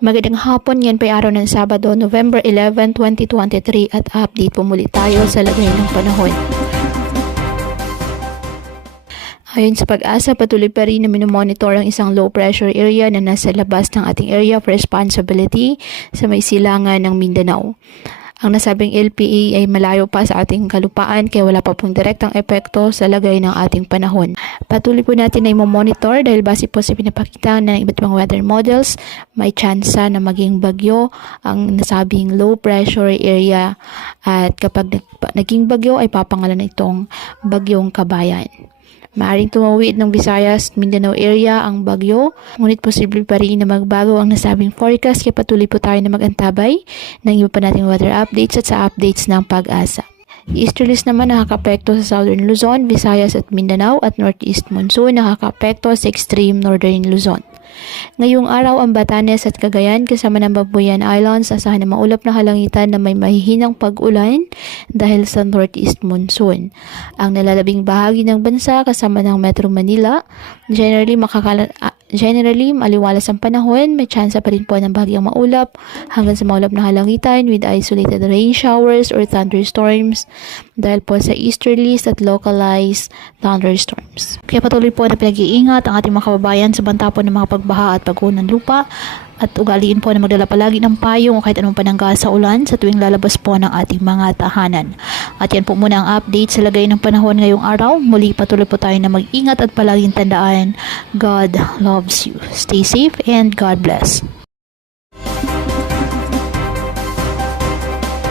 Magandang hapon, yan pa araw ng Sabado, November 11, 2023 at update po muli tayo sa lagay ng panahon. Ayon sa Pag-asa, patuloy pa rin na minomonitor ang isang low pressure area na nasa labas ng ating area of responsibility sa may silangan ng Mindanao. Ang nasabing LPA ay malayo pa sa ating kalupaan kaya wala pa pong direktang epekto sa lagay ng ating panahon. Patuloy po natin na i-monitor dahil base po sa pinapakita ng iba't ibang weather models, may tsansa na maging bagyo ang nasabing low pressure area at kapag naging bagyo ay papangalan itong Bagyong Kabayan. Maaring tumawid ng Visayas, Mindanao area ang bagyo, ngunit posible pa rin na magbago ang nasabing forecast kaya patuloy po tayo na mag-antabay ng iba pa nating weather updates at sa updates ng Pag-asa. Easterlies naman nakakapekto sa Southern Luzon, Visayas at Mindanao at Northeast Monsoon nakakapekto sa extreme Northern Luzon. Ngayong araw ang Batanes at Cagayan kasama ng Babuyan Islands asahan na maulap na kalangitan na may mahihinang pag-ulan dahil sa Northeast Monsoon. Ang nalalabing bahagi ng bansa kasama ng Metro Manila, generally maliwalas ang panahon, may tsansa pa rin po ng bahagyang maulap hanggang sa maulap na kalangitan with isolated rain showers or thunderstorms dahil po sa easterlies at localized thunderstorms. Kaya patuloy po na pinag-iingat ang ating mga kababayan sa banta po ng mga pagbaha at pagguho ng lupa at ugaliin po na magdala palagi ng payong o kahit anong panangga sa ulan sa tuwing lalabas po ng ating mga tahanan. At yan po muna ang update sa lagay ng panahon ngayong araw. Muli patuloy po tayo na mag-ingat at palaging tandaan, God loves you. Stay safe and God bless.